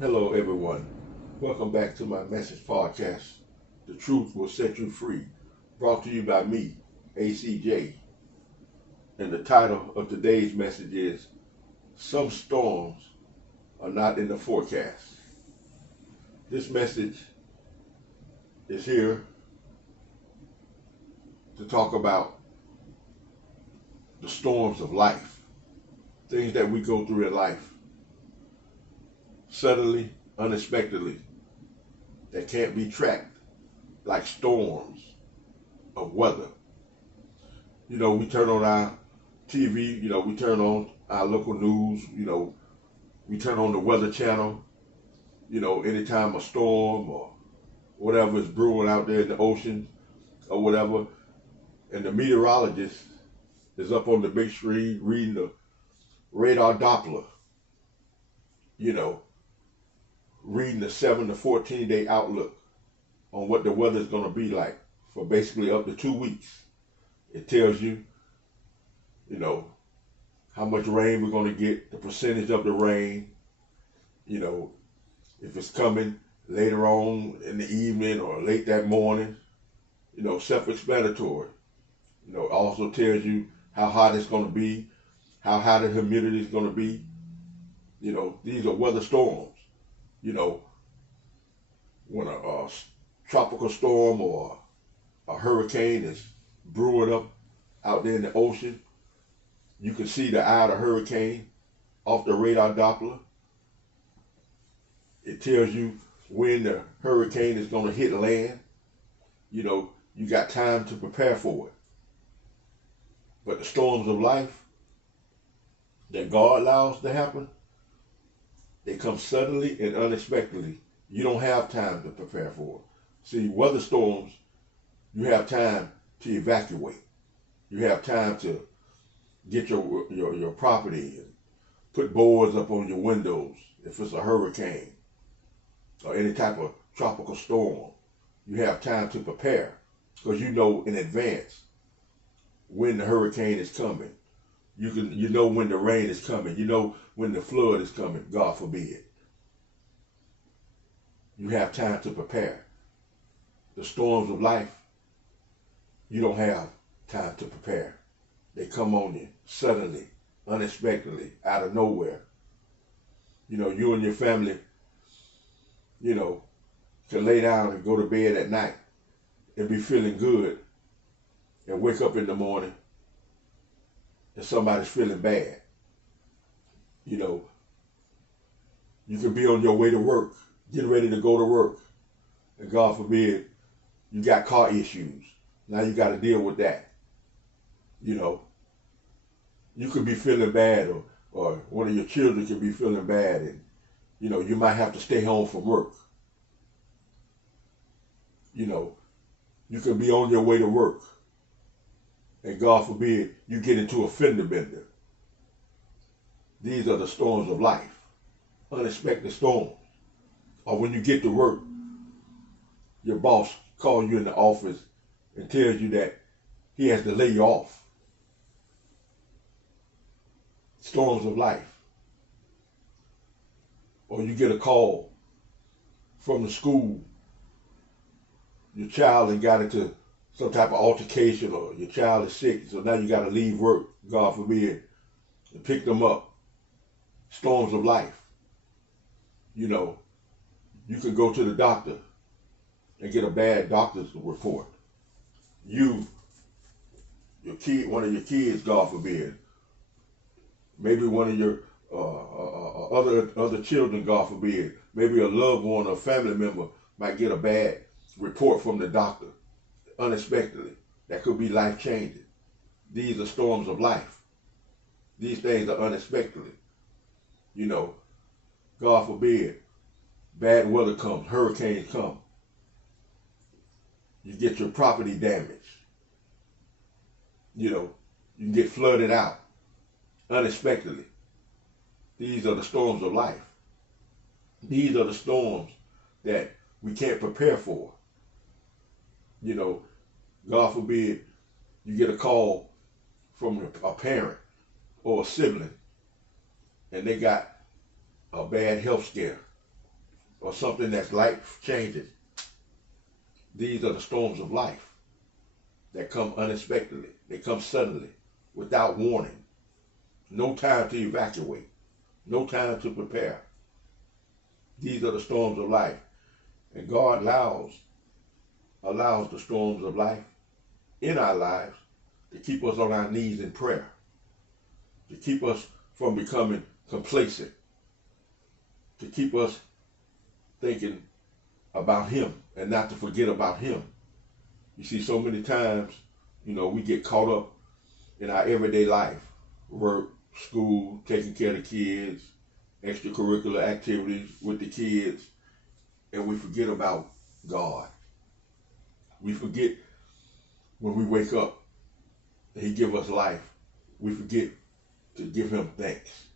Hello, everyone. Welcome back to my message podcast. The truth will set you free. Brought to you by me, ACJ. And the title of today's message is Some Storms Are Not in the Forecast. This message is here to talk about the storms of life, things that we go through in life, suddenly, unexpectedly, that can't be tracked, like storms of weather. We turn on our TV, we turn on our local news, we turn on the weather channel, anytime a storm or whatever is brewing out there in the ocean or whatever, and the meteorologist is up on the big screen reading the radar Doppler, you know, reading the 7 to 14 day outlook on what the weather is going to be like for basically up to 2 weeks. It tells you, how much rain we're going to get, the percentage of the rain, if it's coming later on in the evening or late that morning, self-explanatory. Also tells you how hot it's going to be, how high the humidity is going to be. These are weather storms. When a tropical storm or a hurricane is brewing up out there in the ocean, you can see the eye of the hurricane off the radar Doppler. It tells you when the hurricane is going to hit land. You got time to prepare for it. But the storms of life that God allows to happen, they come suddenly and unexpectedly. You don't have time to prepare for it. See, weather storms, you have time to evacuate. You have time to get your property and put boards up on your windows if it's a hurricane or any type of tropical storm. You have time to prepare because you know in advance when the hurricane is coming. You know when the rain is coming. You know when the flood is coming, God forbid. You have time to prepare. The storms of life, you don't have time to prepare. They come on you suddenly, unexpectedly, out of nowhere. You and your family, can lay down and go to bed at night and be feeling good and wake up in the morning and somebody's feeling bad. You can be on your way to work, getting ready to go to work, and God forbid, you got car issues. Now you got to deal with that. You could be feeling bad, or one of your children could be feeling bad, and you might have to stay home from work. You could be on your way to work, and God forbid, you get into a fender bender. These are the storms of life, unexpected storms. Or when you get to work, your boss calls you in the office and tells you that he has to lay you off. Storms of life. Or you get a call from the school. Your child has got into some type of altercation, or your child is sick, so now you got to leave work, God forbid, and pick them up. Storms of life. You can go to the doctor and get a bad doctor's report. Your kid, one of your kids, God forbid, maybe one of your other children, God forbid, maybe a loved one or family member might get a bad report from the doctor unexpectedly. That could be life changing. These are storms of life. These things are unexpectedly. God forbid, bad weather comes, hurricanes come. You get your property damaged. You can get flooded out unexpectedly. These are the storms of life. These are the storms that we can't prepare for. God forbid, you get a call from a parent or a sibling and they got a bad health scare. or something that's life changing. These are the storms of life that come unexpectedly. They come suddenly, without warning. No time to evacuate. No time to prepare. These are the storms of life. And God allows the storms of life in our lives to keep us on our knees in prayer, to keep us from becoming complacent, to keep us thinking about Him and not to forget about Him. You see, so many times, we get caught up in our everyday life, work, school, taking care of the kids, extracurricular activities with the kids, and we forget about God. We forget when we wake up and He give us life. We forget to give Him thanks.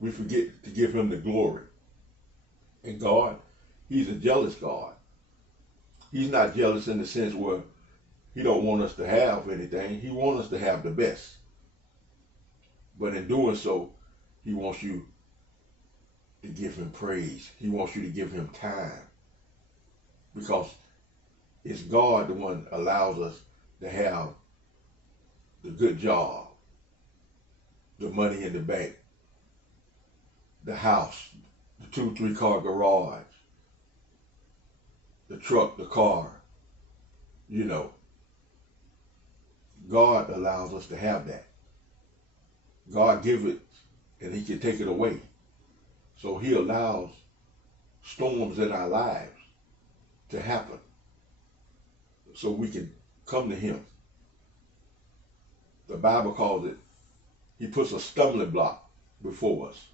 We forget to give Him the glory. And God, He's a jealous God. He's not jealous in the sense where He don't want us to have anything. He wants us to have the best. But in doing so, He wants you to give Him praise. He wants you to give Him time. Because it's God the one allows us to have the good job, the money in the bank, the house, the 2-3 car garage, the truck, the car. God allows us to have that. God gives it and He can take it away. So He allows storms in our lives to happen so we can come to Him. The Bible calls it, He puts a stumbling block before us.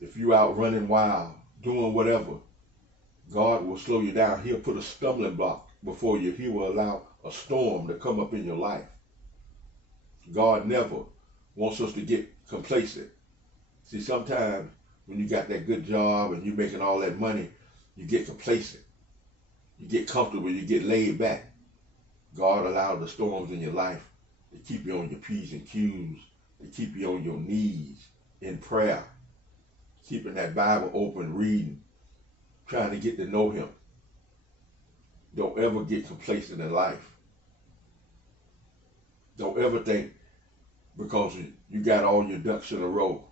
If you're out running wild, doing whatever, God will slow you down. He'll put a stumbling block before you. He will allow a storm to come up in your life. God never wants us to get complacent. See, sometimes when you got that good job and you're making all that money, you get complacent. You get comfortable. You get laid back. God allowed the storms in your life to keep you on your P's and Q's, to keep you on your knees in prayer, keeping that Bible open, reading, trying to get to know Him. Don't ever get complacent in life. Don't ever think because you got all your ducks in a row,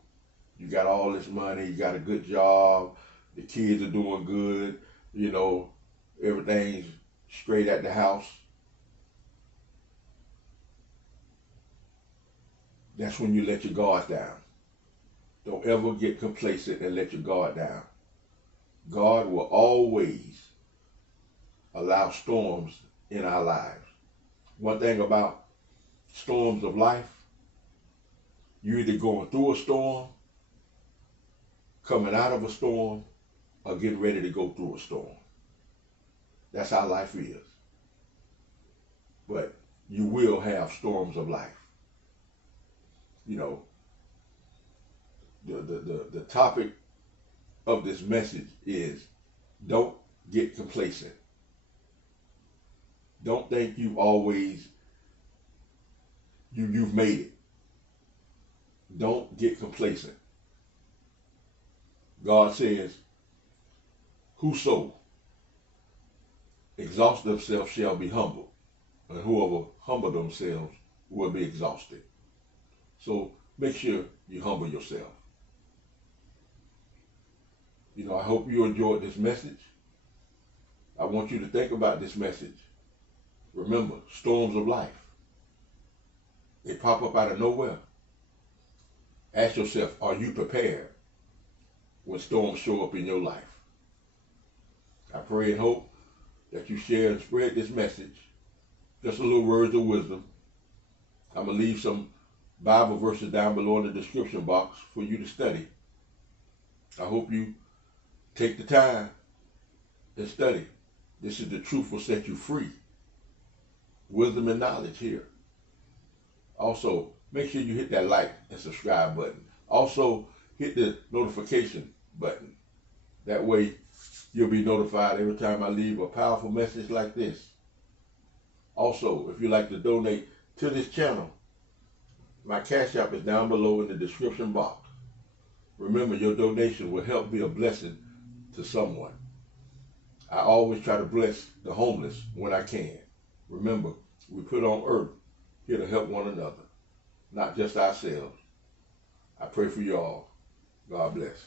you got all this money, you got a good job, the kids are doing good, everything's straight at the house. That's when you let your guard down. Don't ever get complacent and let your guard down. God will always allow storms in our lives. One thing about storms of life, you're either going through a storm, coming out of a storm, or getting ready to go through a storm. That's how life is. But you will have storms of life. The topic of this message is don't get complacent. Don't think you've made it. Don't get complacent. God says, whoso exalts themselves shall be humbled, and whoever humble themselves will be exhausted. So make sure you humble yourself. I hope you enjoyed this message. I want you to think about this message. Remember, storms of life. They pop up out of nowhere. Ask yourself, are you prepared when storms show up in your life? I pray and hope that you share and spread this message. Just a little words of wisdom. I'm going to leave some Bible verses down below in the description box for you to study. I hope you take the time and study. This is the truth will set you free. Wisdom and knowledge here. Also, make sure you hit that like and subscribe button. Also, hit the notification button. That way, you'll be notified every time I leave a powerful message like this. Also, if you'd like to donate to this channel, my Cash App is down below in the description box. Remember, your donation will help be a blessing to someone. I always try to bless the homeless when I can. Remember, we put on earth here to help one another, not just ourselves. I pray for you all. God bless.